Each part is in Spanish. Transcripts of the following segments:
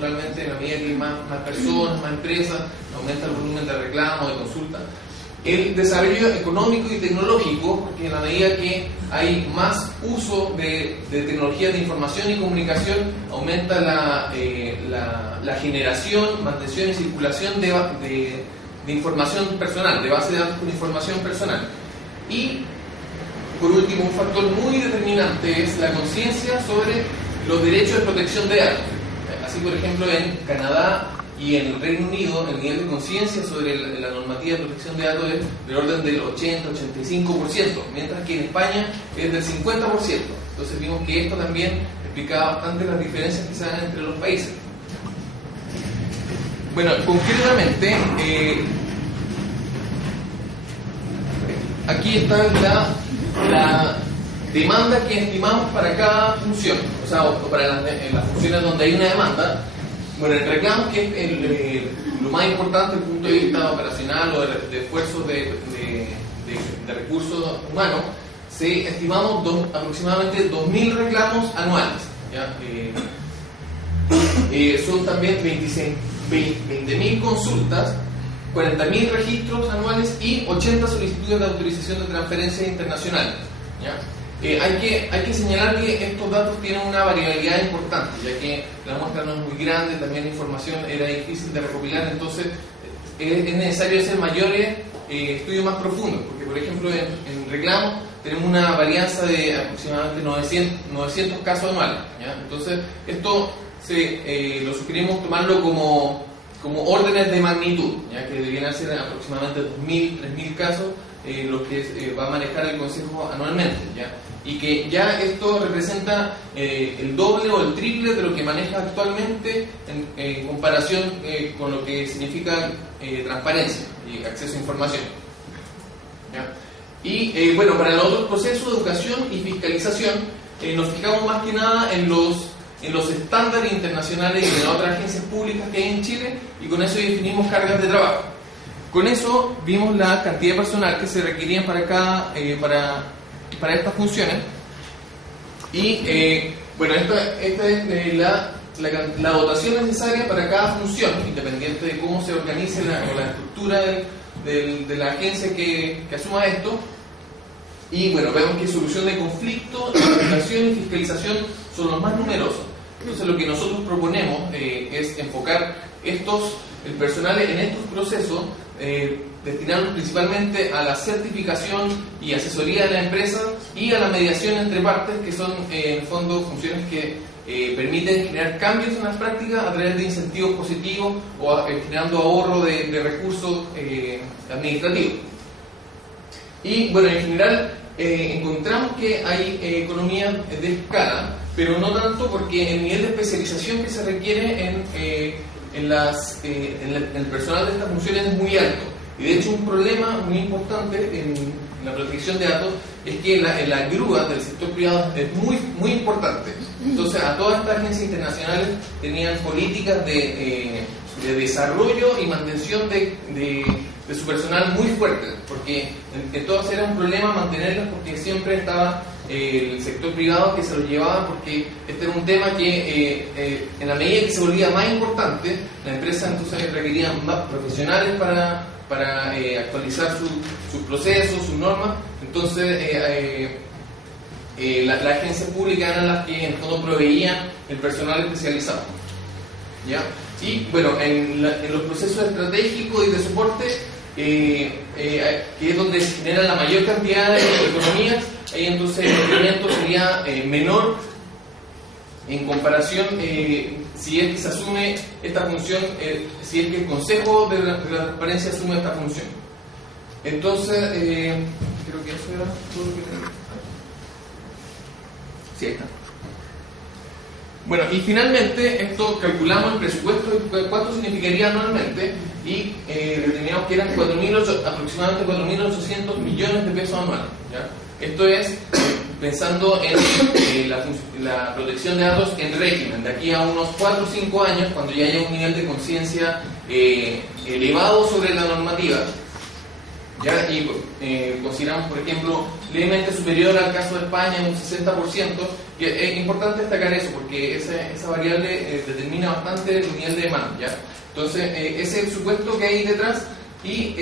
naturalmente, en la medida que hay más personas, más empresas, aumenta el volumen de reclamos, de consultas. El desarrollo económico y tecnológico, porque en la medida que hay más uso de tecnologías de información y comunicación, aumenta la generación, mantención y circulación de información personal, de base de datos con información personal. Y, por último, un factor muy determinante es la conciencia sobre los derechos de protección de datos. Así, por ejemplo, en Canadá y en el Reino Unido, el nivel de conciencia sobre la normativa de protección de datos es del orden del 80-85%, mientras que en España es del 50%. Entonces vimos que esto también explicaba bastante las diferencias que se dan entre los países. Bueno, concretamente, aquí está la demanda que estimamos para cada función, o sea, o para las funciones donde hay una demanda. Bueno, el reclamo, que es lo más importante desde el punto de vista operacional o de esfuerzos de recursos humanos, estimamos aproximadamente 2.000 reclamos anuales, ¿ya? Son también 20.000 consultas, 40.000 registros anuales y 80 solicitudes de autorización de transferencias internacionales, ¿ya? Hay que señalar que estos datos tienen una variabilidad importante, ya que la muestra no es muy grande, también la información era difícil de recopilar, entonces es necesario hacer mayores estudios más profundos, porque por ejemplo en reclamos tenemos una varianza de aproximadamente 900 casos anuales, ¿ya? Entonces esto lo sugerimos tomarlo como órdenes de magnitud, ¿ya? Que deberían ser aproximadamente 2.000, 3.000 casos los que va a manejar el Consejo anualmente, ¿ya? Y que ya esto representa el doble o el triple de lo que maneja actualmente en comparación con lo que significa transparencia y acceso a información, ¿ya? Y bueno, para los otros procesos de educación y fiscalización nos fijamos más que nada en los estándares internacionales y de las otras agencias públicas que hay en Chile, y con eso definimos cargas de trabajo. Con eso vimos la cantidad de personal que se requerían para estas funciones, y bueno, esta es la dotación necesaria para cada función, independiente de cómo se organice la estructura de la agencia que asuma esto. Y bueno, vemos que solución de conflictos, investigación y fiscalización son los más numerosos. Entonces lo que nosotros proponemos es enfocar el personal en estos procesos, destinarlos principalmente a la certificación y asesoría de la empresa y a la mediación entre partes, que son en el fondo funciones que permiten generar cambios en las prácticas a través de incentivos positivos o generando ahorro de recursos administrativos. Y bueno, en general encontramos que hay economía de escala, pero no tanto, porque el nivel de especialización que se requiere en el personal de estas funciones es muy alto. Y de hecho un problema muy importante en la protección de datos es que la grúa del sector privado es muy, muy importante. Entonces a todas estas agencias internacionales tenían políticas de desarrollo y mantención de su personal muy fuertes, porque entonces era un problema mantenerlas, porque siempre estaba el sector privado que se lo llevaba, porque este era un tema que en la medida que se volvía más importante, la empresa entonces requería más profesionales para actualizar sus procesos, sus normas. Entonces las agencias públicas eran las que en todo proveían el personal especializado, ¿ya? Y bueno, en los procesos estratégicos y de soporte, que es donde se genera la mayor cantidad de economías, ahí entonces el rendimiento sería menor en comparación si es que se asume esta función, si es que el Consejo de la Transparencia asume esta función. Entonces, creo que eso era todo lo que tenía. Sí, ahí está. Bueno, y finalmente esto calculamos el presupuesto de cuánto significaría anualmente, y determinamos que eran aproximadamente 4.800 millones de pesos anuales, ¿ya? Esto es pensando en la protección de datos en régimen, de aquí a unos 4 o 5 años, cuando ya haya un nivel de conciencia elevado sobre la normativa. ¿ya? Y consideramos, por ejemplo, levemente superior al caso de España en un 60%, y es importante destacar eso, porque esa variable determina bastante el nivel de demanda, ¿ya? Entonces, ese es el supuesto que hay detrás, y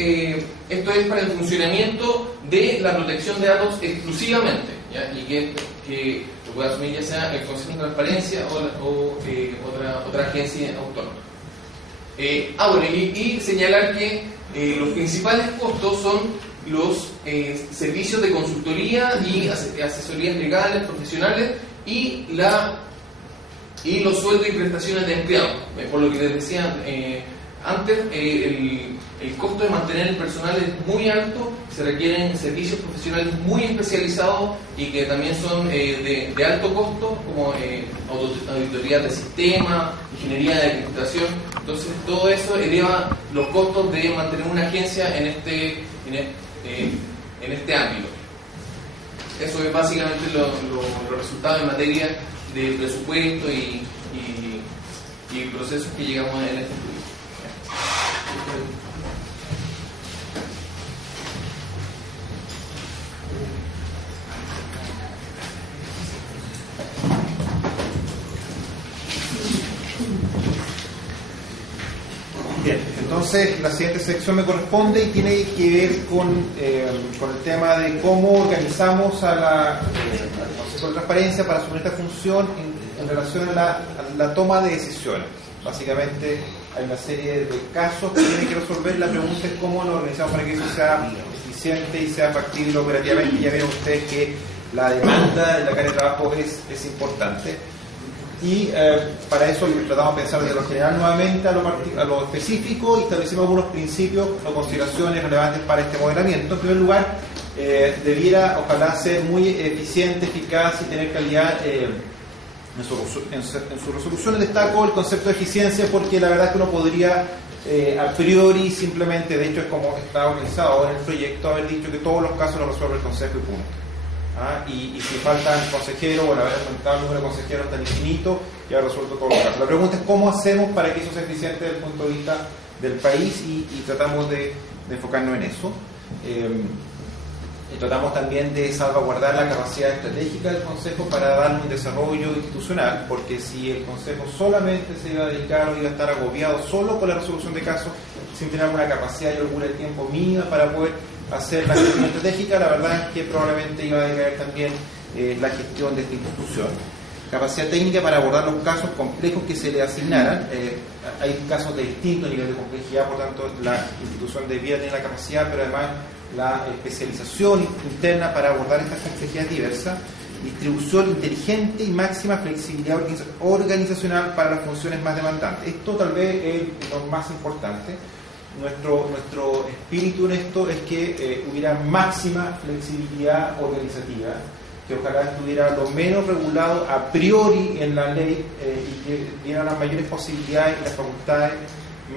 esto es para el funcionamiento de la protección de datos exclusivamente, ¿ya? Y que lo puede asumir ya sea el Consejo de Transparencia o otra agencia autónoma. Bueno, y señalar que los principales costos son los servicios de consultoría y asesorías legales, profesionales, y los sueldos y prestaciones de empleados. Por lo que les decía antes, el costo de mantener el personal es muy alto, se requieren servicios profesionales muy especializados y que también son de alto costo, como auditoría de sistema, ingeniería de computación. Entonces todo eso eleva los costos de mantener una agencia en este ámbito. Eso es básicamente los resultados en materia de presupuesto y procesos que llegamos en este estudio. Bien, entonces la siguiente sección me corresponde y tiene que ver con el tema de cómo organizamos al Consejo de Transparencia para asumir esta función en relación a la toma de decisiones. Básicamente hay una serie de casos que tienen que resolver. La pregunta es cómo nos organizamos para que eso sea eficiente y sea factible operativamente. Ya vieron ustedes que la demanda en la carga de trabajo es importante. Y para eso tratamos de pensar desde lo general nuevamente a lo específico, y establecimos algunos principios o consideraciones relevantes para este modelamiento. En primer lugar, debiera ojalá ser muy eficiente, eficaz y tener calidad en su resolución. Destaco el concepto de eficiencia porque la verdad es que uno podría a priori simplemente, de hecho es como está organizado ahora en el proyecto, haber dicho que todos los casos los resuelve el Consejo y punto. Y si faltan consejeros, bueno, haber aumentado el número de consejeros hasta el infinito y haber resuelto todos los casos. La pregunta es cómo hacemos para que eso sea eficiente desde el punto de vista del país, y tratamos de enfocarnos en eso. Tratamos también de salvaguardar la capacidad estratégica del Consejo para darle un desarrollo institucional, porque si el Consejo solamente se iba a dedicar o iba a estar agobiado solo con la resolución de casos, sin tener una capacidad y alguna de tiempo mínima para poder hacer la gestión estratégica, la verdad es que probablemente iba a decaer también la gestión de esta institución. Capacidad técnica para abordar los casos complejos que se le asignaran. Hay casos de distinto nivel de complejidad, por tanto la institución debiera tener la capacidad, pero además la especialización interna para abordar estas complejidades diversas. Distribución inteligente y máxima flexibilidad organizacional para las funciones más demandantes. Esto tal vez es lo más importante. Nuestro espíritu en esto es que hubiera máxima flexibilidad organizativa, que ojalá estuviera lo menos regulado a priori en la ley y que diera las mayores posibilidades y las facultades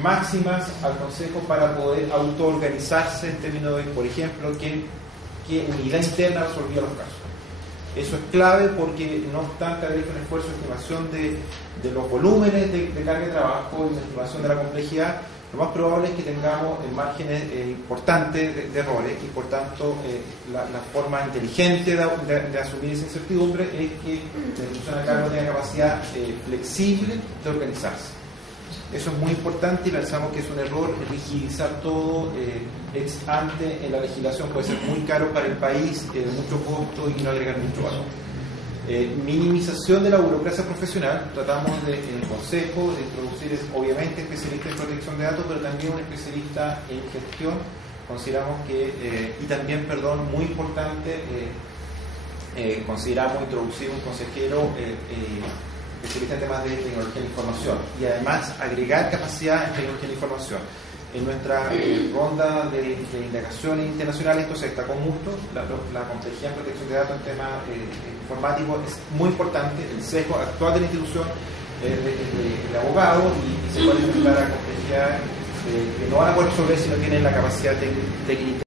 máximas al Consejo para poder autoorganizarse en términos de, por ejemplo, qué unidad interna resolvía los casos. Eso es clave porque no obstante haber hecho un esfuerzo de estimación de los volúmenes de carga de trabajo y de estimación de la complejidad, lo más probable es que tengamos márgenes importantes de errores, y por tanto la forma inteligente de asumir esa incertidumbre es que la institución a cargo tenga capacidad flexible de organizarse. Eso es muy importante y pensamos que es un error rigidizar todo ex ante en la legislación. Puede ser muy caro para el país, mucho costo y no agregar mucho valor. Minimización de la burocracia profesional. Tratamos en el Consejo de introducir obviamente especialistas en protección de datos, pero también un especialista en gestión. Consideramos que, muy importante, consideramos introducir un consejero especialista en temas de tecnología de la información, y además agregar capacidad en tecnología de la información. En nuestra ronda de indagaciones internacionales esto se destacó mucho. La complejidad en protección de datos en temas informáticos es muy importante. El sesgo actual de la institución de abogado, y se puede enfrentar a complejidades que no van a poder resolver si no tienen la capacidad técnica